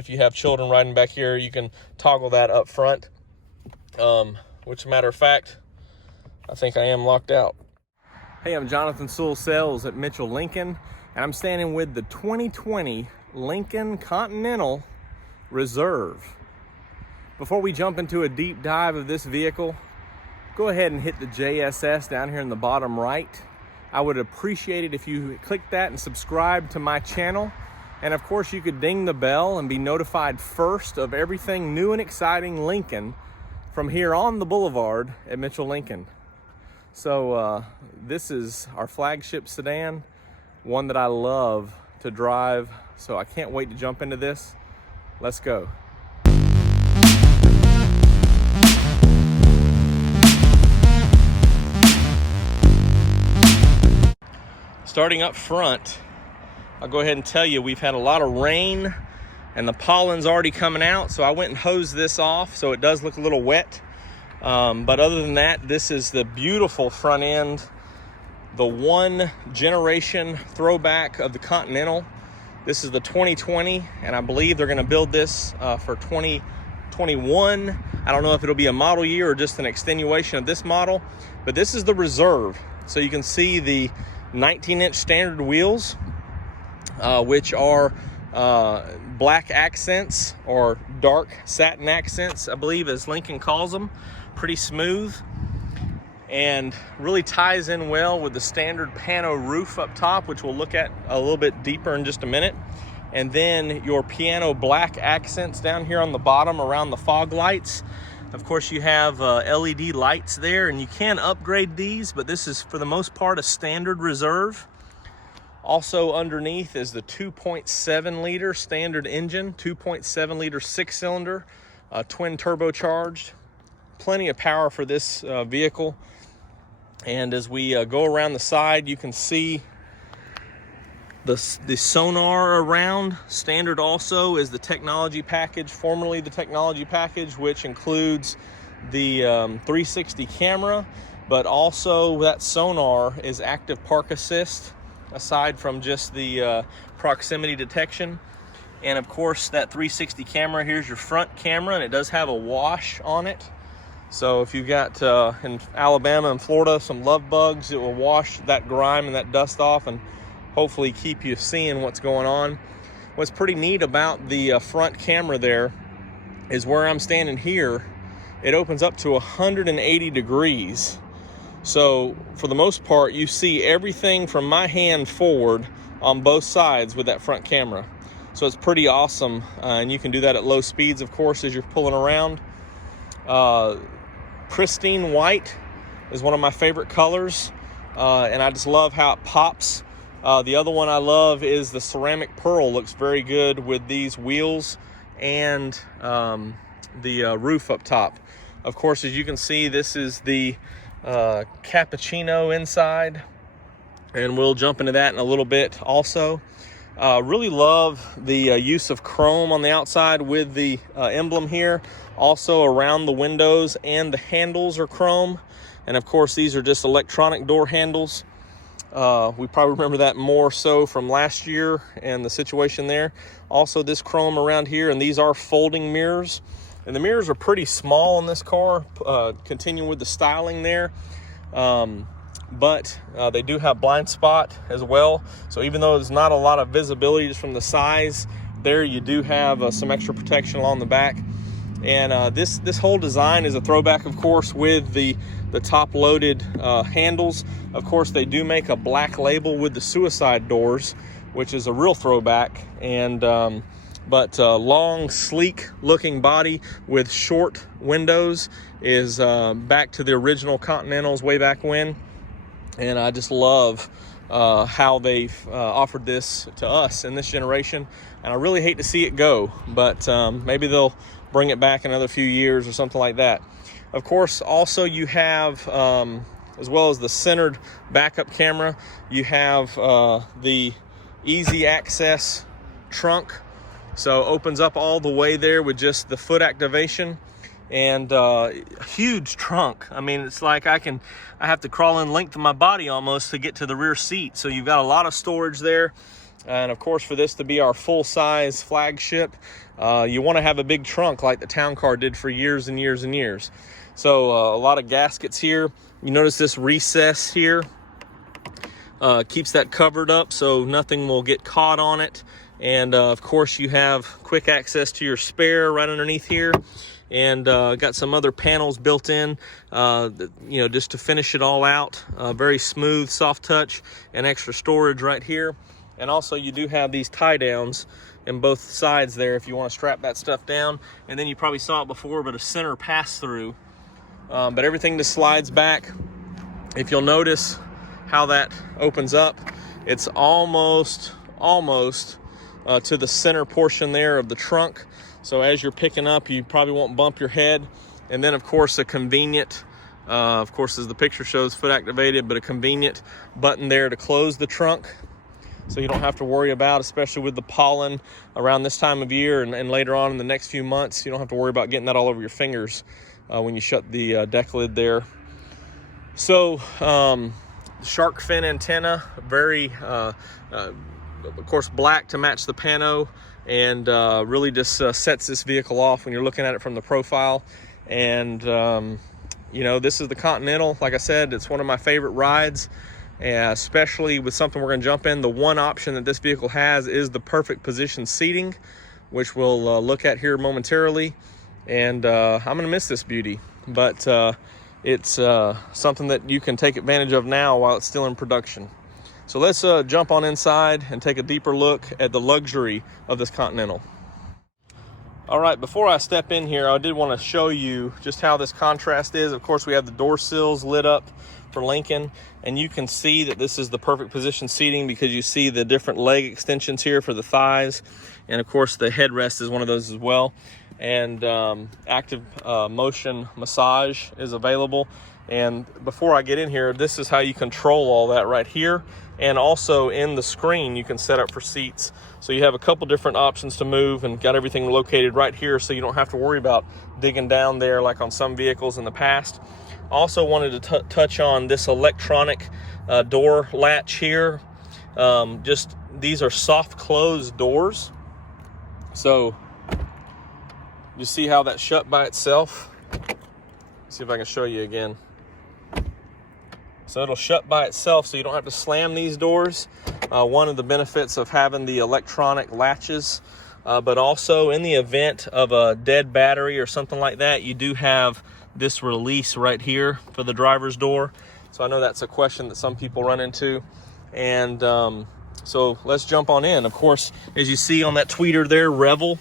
If you have children riding back here, you can toggle that up front. Which, matter of fact, I think I am locked out. Hey, I'm Jonathan Sewell at Mitchell Lincoln, and I'm standing with the 2020 Lincoln Continental Reserve. Before we jump into a deep dive of this vehicle, go ahead and hit the JSS down here in the bottom right. I would appreciate it if you click that and subscribe to my channel. And of course, you could ding the bell and be notified first of everything new and exciting Lincoln from here on the boulevard at Mitchell Lincoln. So this is our flagship sedan, one that I love to drive. So I can't wait to jump into this. Let's go. Starting up front, I'll go ahead and tell you we've had a lot of rain and the pollen's already coming out, so I went and hosed this off so it does look a little wet. But other than that, this is the beautiful front end, the one generation throwback of the Continental. This is the 2020, and I believe they're gonna build this for 2021. I don't know if it'll be a model year or just an extenuation of this model, but this is the Reserve. So you can see the 19-inch standard wheels, which are black accents or dark satin accents, I believe, as Lincoln calls them. Pretty smooth and really ties in well with the standard pano roof up top, which we'll look at a little bit deeper in just a minute. And then your piano black accents down here on the bottom around the fog lights. Of course, you have LED lights there, and you can upgrade these, but this is for the most part a standard Reserve. Also underneath is the 2.7 liter standard engine, 2.7 liter 6-cylinder, twin turbocharged. Plenty of power for this vehicle. And as we go around the side, you can see the sonar around. Standard also is the technology package, formerly the technology package, which includes the 360 camera, but also that sonar is active park assist, aside from just the proximity detection. And of course, that 360 camera, here's your front camera, and it does have a wash on it. So if you've got in Alabama and Florida some love bugs, it will wash that grime and that dust off and hopefully keep you seeing what's going on. What's pretty neat about the front camera there is where I'm standing here, it opens up to 180 degrees. So for the most part, you see everything from my hand forward on both sides with that front camera. So it's pretty awesome. And you can do that at low speeds, of course, as you're pulling around. Pristine white is one of my favorite colors. And I just love how it pops. The other one I love is the ceramic pearl. Looks very good with these wheels and the roof up top. Of course, as you can see, this is the cappuccino inside, and we'll jump into that in a little bit also. Really love the use of chrome on the outside with the emblem here. Also around the windows, and the handles are chrome. And of course, these are just electronic door handles. We probably remember that more so from last year and the situation there. Also this chrome around here, and these are folding mirrors. And the mirrors are pretty small on this car, continuing with the styling there. But they do have blind spot as well. So even though there's not a lot of visibility just from the size, there you do have some extra protection along the back. And this whole design is a throwback, of course, with the top-loaded handles. Of course, they do make a black label with the suicide doors, which is a real throwback. And but long, sleek-looking body with short windows is back to the original Continentals way back when. And I just love how they've offered this to us in this generation. And I really hate to see it go, but maybe they'll bring it back another few years or something like that. Of course, also you have, as well as the centered backup camera, you have the easy access trunk. So opens up all the way there with just the foot activation. And huge trunk. I mean, it's like I have to crawl in length of my body almost to get to the rear seat. So you've got a lot of storage there. And of course, for this to be our full-size flagship, you want to have a big trunk like the Town Car did for years and years and years. So a lot of gaskets here. You notice this recess here keeps that covered up so nothing will get caught on it. And of course, you have quick access to your spare right underneath here. And got some other panels built in, just to finish it all out. Very smooth, soft touch, and extra storage right here. And also you do have these tie downs in both sides there if you want to strap that stuff down. And then you probably saw it before, but a center pass through. But everything just slides back. If you'll notice how that opens up, it's almost to the center portion there of the trunk. So as you're picking up, you probably won't bump your head. And then of course a convenient, of course as the picture shows, foot activated, but a convenient button there to close the trunk. So you don't have to worry about, especially with the pollen around this time of year and later on in the next few months, you don't have to worry about getting that all over your fingers when you shut the deck lid there. So shark fin antenna, very, of course, black to match the pano, and really just sets this vehicle off when you're looking at it from the profile. And this is the Continental. Like I said, it's one of my favorite rides, especially with something we're going to jump in. The one option that this vehicle has is the perfect position seating, which we'll look at here momentarily. And I'm going to miss this beauty, but it's something that you can take advantage of now while it's still in production. So let's jump on inside and take a deeper look at the luxury of this Continental. All right, before I step in here, I did want to show you just how this contrast is. Of course, we have the door sills lit up for Lincoln, and you can see that this is the perfect position seating because you see the different leg extensions here for the thighs. And of course, the headrest is one of those as well. And active motion massage is available. And before I get in here, this is how you control all that right here. And also in the screen, you can set up for seats. So you have a couple different options to move and got everything located right here so you don't have to worry about digging down there like on some vehicles in the past. Also wanted to touch on this electronic door latch here. These are soft closed doors. So you see how that shut by itself? Let's see if I can show you again. So it'll shut by itself so you don't have to slam these doors. One of the benefits of having the electronic latches, but also in the event of a dead battery or something like that, you do have this release right here for the driver's door. So I know that's a question that some people run into. And so let's jump on in. Of course, as you see on that tweeter there, Revel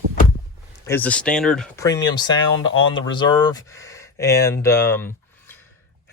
is the standard premium sound on the Reserve. And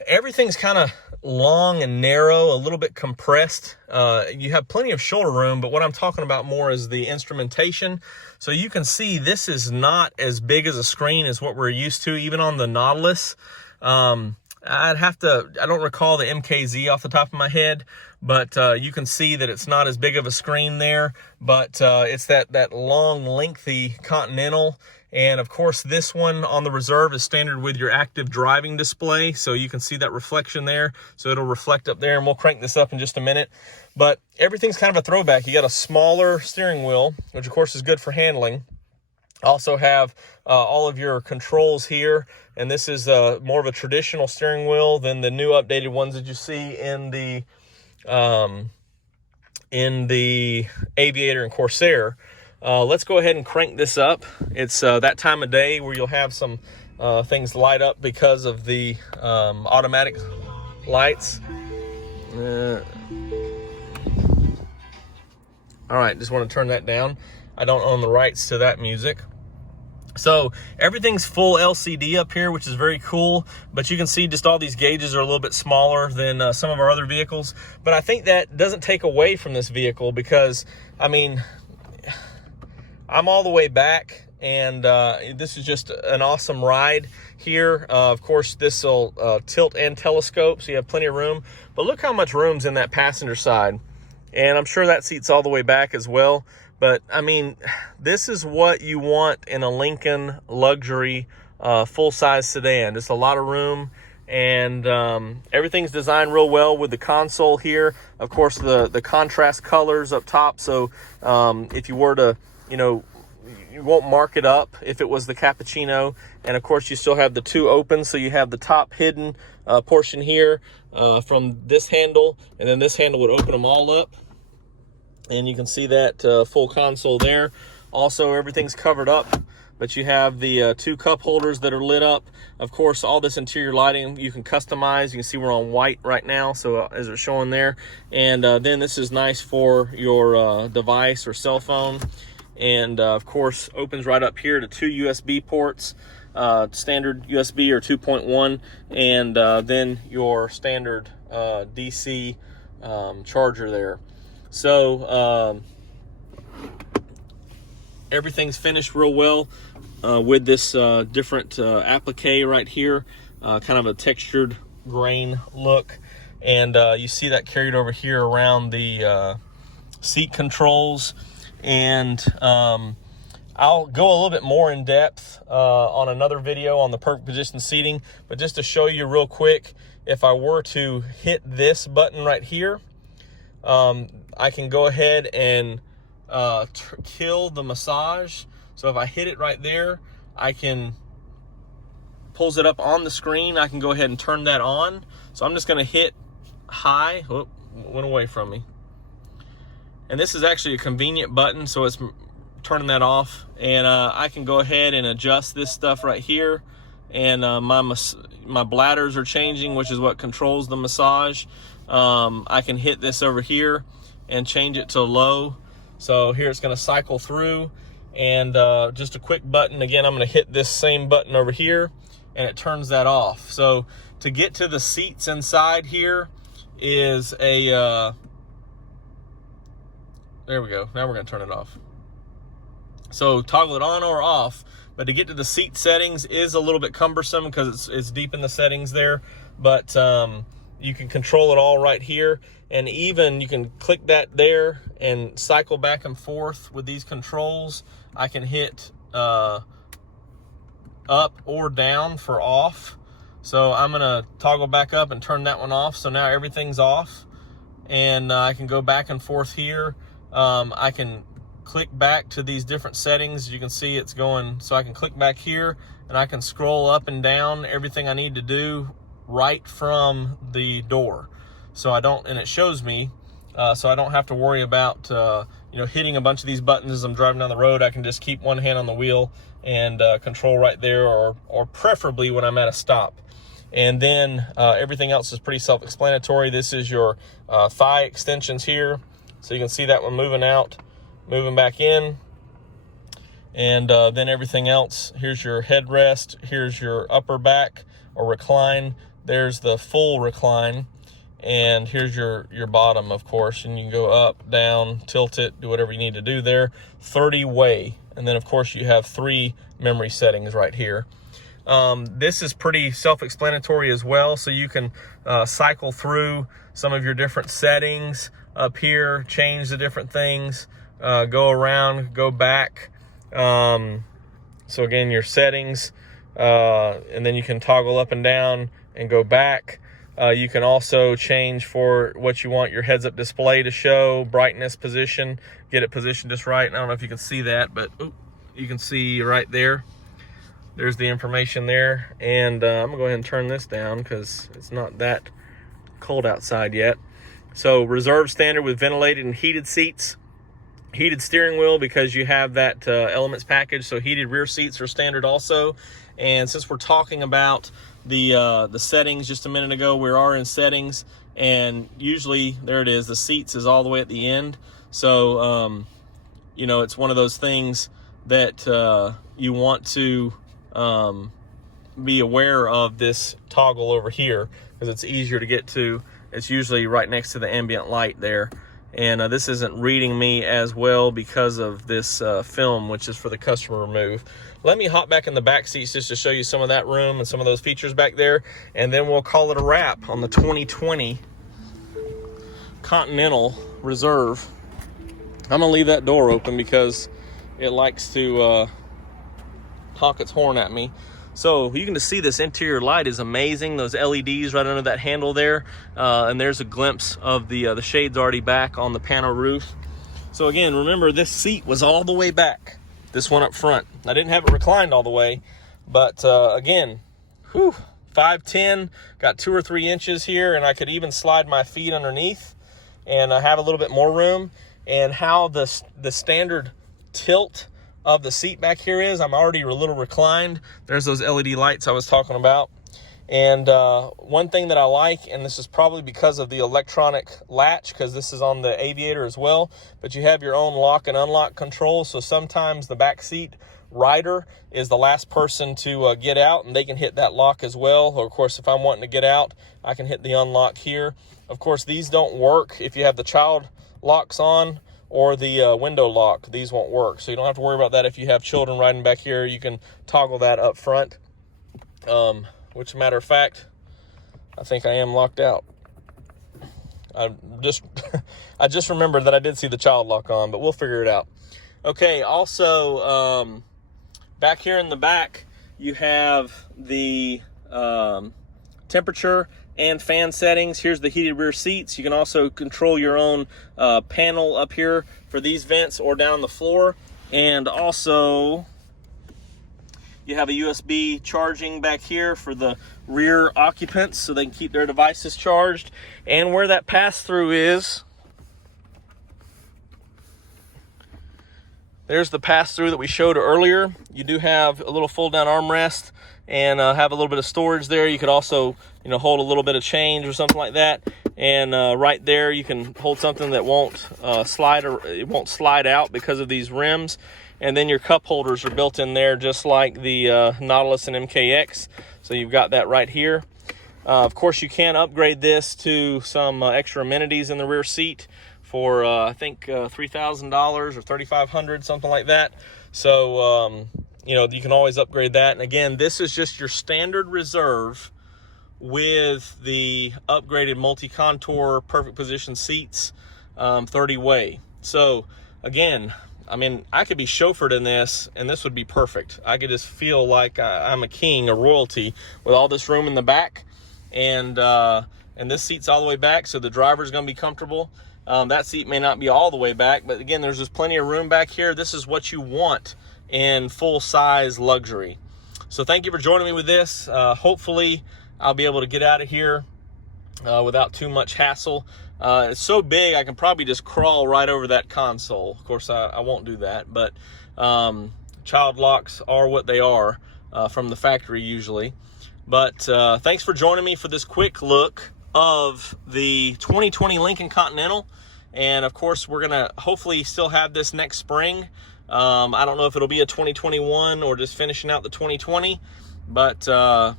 everything's kind of long and narrow, a little bit compressed. You have plenty of shoulder room, but what I'm talking about more is the instrumentation. So you can see this is not as big as a screen as what we're used to, even on the Nautilus. I don't recall the MKZ off the top of my head, but you can see that it's not as big of a screen there, but it's that long, lengthy Continental. And of course, this one on the Reserve is standard with your active driving display. So you can see that reflection there. So it'll reflect up there, and we'll crank this up in just a minute. But everything's kind of a throwback. You got a smaller steering wheel, which of course is good for handling. Also have all of your controls here. And this is more of a traditional steering wheel than the new updated ones that you see in the Aviator and Corsair. Let's go ahead and crank this up. It's that time of day where you'll have some things light up because of the automatic lights. All right, just want to turn that down. I don't own the rights to that music. So everything's full LCD up here, which is very cool, but you can see just all these gauges are a little bit smaller than some of our other vehicles. But I think that doesn't take away from this vehicle because, I mean, I'm all the way back, and this is just an awesome ride here. Of course, this will tilt and telescope, so you have plenty of room. But look how much room's in that passenger side. And I'm sure that seat's all the way back as well. But, I mean, this is what you want in a Lincoln luxury full-size sedan. Just a lot of room, And everything's designed real well with the console here. Of course, the contrast colors up top. So if you were to, you won't mark it up if it was the cappuccino. And of course, you still have the two open. So you have the top hidden portion here from this handle, and then this handle would open them all up. And you can see that full console there. Also, everything's covered up, but you have the two cup holders that are lit up. Of course, all this interior lighting you can customize. You can see we're on white right now, so as it's showing there. And then this is nice for your device or cell phone. And of course, opens right up here to two USB ports, standard USB or 2.1, and then your standard DC charger there. So everything's finished real well with this different applique right here, kind of a textured grain look. And you see that carried over here around the seat controls. And I'll go a little bit more in depth on another video on the perfect position seating, but just to show you real quick, if I were to hit this button right here, I can go ahead and kill the massage. So if I hit it right there, I can pulls it up on the screen. I can go ahead and turn that on. So I'm just going to hit high. Oh, went away from me. And this is actually a convenient button, so it's turning that off. And I can go ahead and adjust this stuff right here. And my bladders are changing, which is what controls the massage. I can hit this over here and change it to low. So here it's going to cycle through. And just a quick button. Again, I'm going to hit this same button over here, and it turns that off. So to get to the seats inside here is a... there we go. Now we're going to turn it off. So toggle it on or off. But to get to the seat settings is a little bit cumbersome because it's deep in the settings there. But you can control it all right here. And even you can click that there and cycle back and forth with these controls. I can hit up or down for off. So I'm going to toggle back up and turn that one off. So now everything's off. And I can go back and forth here. I can click back to these different settings. You can see it's going, so I can click back here and I can scroll up and down everything I need to do right from the door. So I don't, and it shows me, so I don't have to worry about, hitting a bunch of these buttons as I'm driving down the road. I can just keep one hand on the wheel and control right there, or preferably when I'm at a stop. And then everything else is pretty self-explanatory. This is your thigh extensions here. So you can see that one moving out, moving back in. And then everything else, here's your headrest, here's your upper back or recline. There's the full recline. And here's your bottom, of course. And you can go up, down, tilt it, do whatever you need to do there. 30-way. And then, of course, you have 3 memory settings right here. This is pretty self-explanatory as well. So you can cycle through some of your different settings up here, change the different things, go around, go back. So again, your settings, and then you can toggle up and down and go back. You can also change for what you want your heads-up display to show, brightness, position, get it positioned just right. I don't know if you can see that, but you can see right there. There's the information there. And I'm gonna go ahead and turn this down because it's not that cold outside yet. So reserve standard with ventilated and heated seats. Heated steering wheel because you have that Elements package. So heated rear seats are standard also. And since we're talking about the settings just a minute ago, we are in settings, and usually there it is. The seats is all the way at the end. So it's one of those things that you want to be aware of this toggle over here because it's easier to get to. It's usually right next to the ambient light there. And this isn't reading me as well because of this film, which is for the customer remove. Let me hop back in the back seats just to show you some of that room and some of those features back there. And then we'll call it a wrap on the 2020 Continental Reserve. I'm going to leave that door open because it likes to honk its horn at me. So you can just see this interior light is amazing. Those LEDs right under that handle there. And there's a glimpse of the shades already back on the panel roof. So again, remember this seat was all the way back. This one up front. I didn't have it reclined all the way, but again, whew, 5'10", got 2 or 3 inches here, and I could even slide my feet underneath and have a little bit more room. And how the standard tilt of the seat back here is, I'm already a little reclined. There's those LED lights I was talking about. And one thing that I like, and this is probably because of the electronic latch, because this is on the Aviator as well, but you have your own lock and unlock control. So sometimes the back seat rider is the last person to get out, and they can hit that lock as well. Or of course, if I'm wanting to get out, I can hit the unlock here. Of course, these don't work if you have the child locks on or the window lock. These won't work, so you don't have to worry about that. If you have children riding back here, you can toggle that up front. Which, matter of fact, I think I am locked out. I just remembered that I did see the child lock on, but we'll figure it out. Okay, also, back here in the back, you have the temperature and fan settings. Here's the heated rear seats. You can also control your own panel up here for these vents or down the floor. And also, you have a USB charging back here for the rear occupants so they can keep their devices charged. And where that pass-through is, there's the pass-through that we showed earlier. You do have a little fold-down armrest and have a little bit of storage there. You could also, hold a little bit of change or something like that. And right there, you can hold something that won't slide, or it won't slide out because of these rims. And then your cup holders are built in there, just like the Nautilus and MKX. So you've got that right here. Of course, you can upgrade this to some extra amenities in the rear seat for I think $3,000 or $3,500, something like that. So you can always upgrade that. And again, this is just your standard Reserve with the upgraded multi-contour perfect position seats, 30-way. So again, I could be chauffeured in this, and this would be perfect. I could just feel like I'm a king, a royalty, with all this room in the back. And this seat's all the way back, so the driver's going to be comfortable. That seat may not be all the way back, but again, there's just plenty of room back here. This is what you want in full-size luxury. So thank you for joining me with this. Hopefully, I'll be able to get out of here without too much hassle. It's so big, I can probably just crawl right over that console. Of course, I won't do that, but child locks are what they are from the factory usually. But thanks for joining me for this quick look of the 2020 Lincoln Continental. And of course, we're gonna hopefully still have this next spring. I don't know if it'll be a 2021 or just finishing out the 2020, but I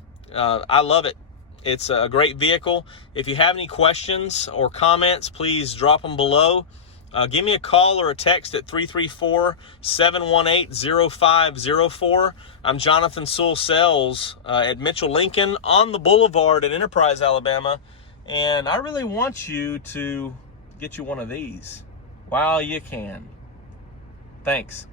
love it. It's a great vehicle. If you have any questions or comments, please drop them below. Give me a call or a text at 334-718-0504. I'm Jonathan Sewell Sells at Mitchell Lincoln on the Boulevard at Enterprise, Alabama. And I really want you to get you one of these while you can. Thanks.